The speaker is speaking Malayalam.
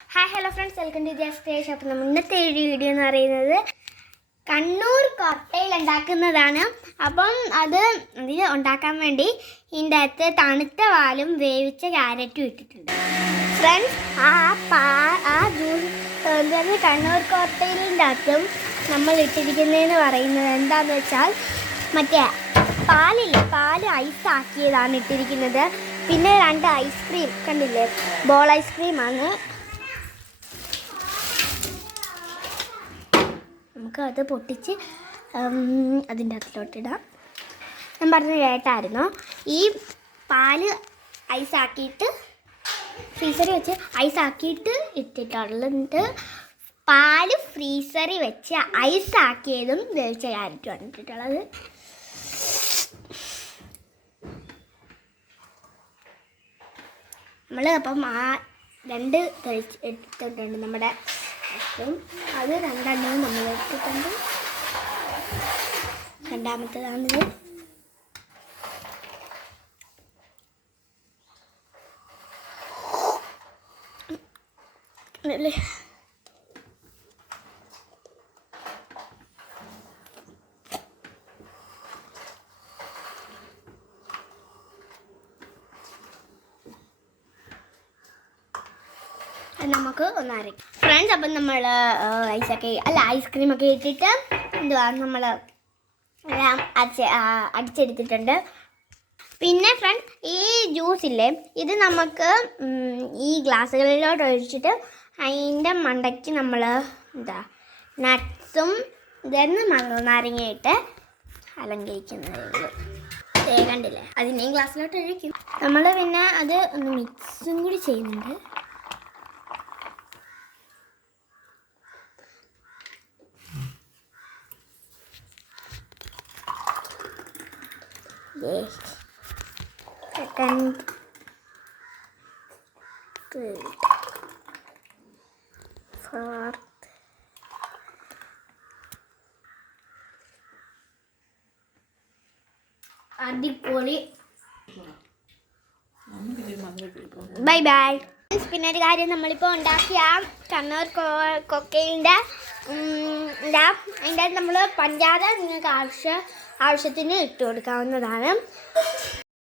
Hi hello friends, welcome to just സ്റ്റേഷ്. അപ്പോൾ നമ്മൾ ഇന്നത്തെ ഒരു വീഡിയോ എന്ന് പറയുന്നത് കണ്ണൂർ കോട്ടയിൽ ഉണ്ടാക്കുന്നതാണ്. അപ്പം അതിന് ഉണ്ടാക്കാൻ വേണ്ടി ഇതിൻ്റെ അകത്ത് തണുത്ത പാലും വേവിച്ച ക്യാരറ്റും ഇട്ടിട്ടുണ്ട്. ഫ്രണ്ട്സ്, ആ ജ്യൂസ് കണ്ണൂർ കോട്ടയിലിൻ്റെ അകത്തും നമ്മൾ ഇട്ടിരിക്കുന്നതെന്ന് പറയുന്നത് എന്താണെന്ന് വെച്ചാൽ മറ്റേ പാല് ഐസാക്കിയതാണ് ഇട്ടിരിക്കുന്നത്. പിന്നെ 2 ഐസ്ക്രീം കണ്ടില്ലേ, ബോൾ ഐസ്ക്രീമാണ്. നമുക്ക് അത് പൊട്ടിച്ച് അതിൻ്റെ അകത്തിലോട്ടിടാം. ഞാൻ പറഞ്ഞ കേട്ടായിരുന്നു, ഈ പാല് ഐസാക്കിയിട്ട് ഫ്രീസറിൽ വെച്ച് ഐസാക്കിയിട്ട് ഇട്ടിട്ടുള്ളത്. പാല് ഫ്രീസറിൽ വെച്ച് ഐസാക്കിയതും വേവിച്ച ക്യാരറ്റുമാണ് ഇട്ടിട്ടുള്ളത്. നമ്മൾ അപ്പം ആ 2 എടുത്തിട്ടുണ്ട് നമ്മുടെ. അത് 2 നമ്മൾ എടുത്തിട്ടുണ്ട്. രണ്ടാമത്തേതാണിത്. അല്ലേ, നമുക്ക് ഒന്നരയ്ക്കും ഫ്രണ്ട്സ്. അപ്പം നമ്മൾ ഐസ്ക്രീമൊക്കെ ഇട്ടിട്ട് നമ്മൾ എല്ലാം അടിച്ചെടുത്തിട്ടുണ്ട്. പിന്നെ ഫ്രണ്ട്സ്, ഈ ജ്യൂസില്ലേ, ഇത് നമുക്ക് ഈ ഗ്ലാസ്സുകളിലോട്ട് ഒഴിച്ചിട്ട് അതിൻ്റെ മണ്ടയ്ക്ക് നമ്മൾ നട്ട്സും നാരങ്ങയിട്ട് അലങ്കരിക്കുന്നതേ ഉള്ളൂ. കണ്ടില്ലേ, അതിനെയും ഗ്ലാസ്സിലോട്ട് ഒഴിക്കും നമ്മൾ. പിന്നെ അത് ഒന്ന് മിക്സും കൂടി ചെയ്യുന്നുണ്ട്. Second, third, fourth, അടിപൊളി. Bye bye. പിന്നെ ഒരു കാര്യം, നമ്മളിപ്പോൾ ഉണ്ടാക്കിയ കണ്ണൂർ കൊക്കയിൻ്റെ അതിൻ്റെ നമ്മൾ പഞ്ചാര നിങ്ങൾക്ക് ആവശ്യത്തിന് ഇട്ട് കൊടുക്കാവുന്നതാണ്.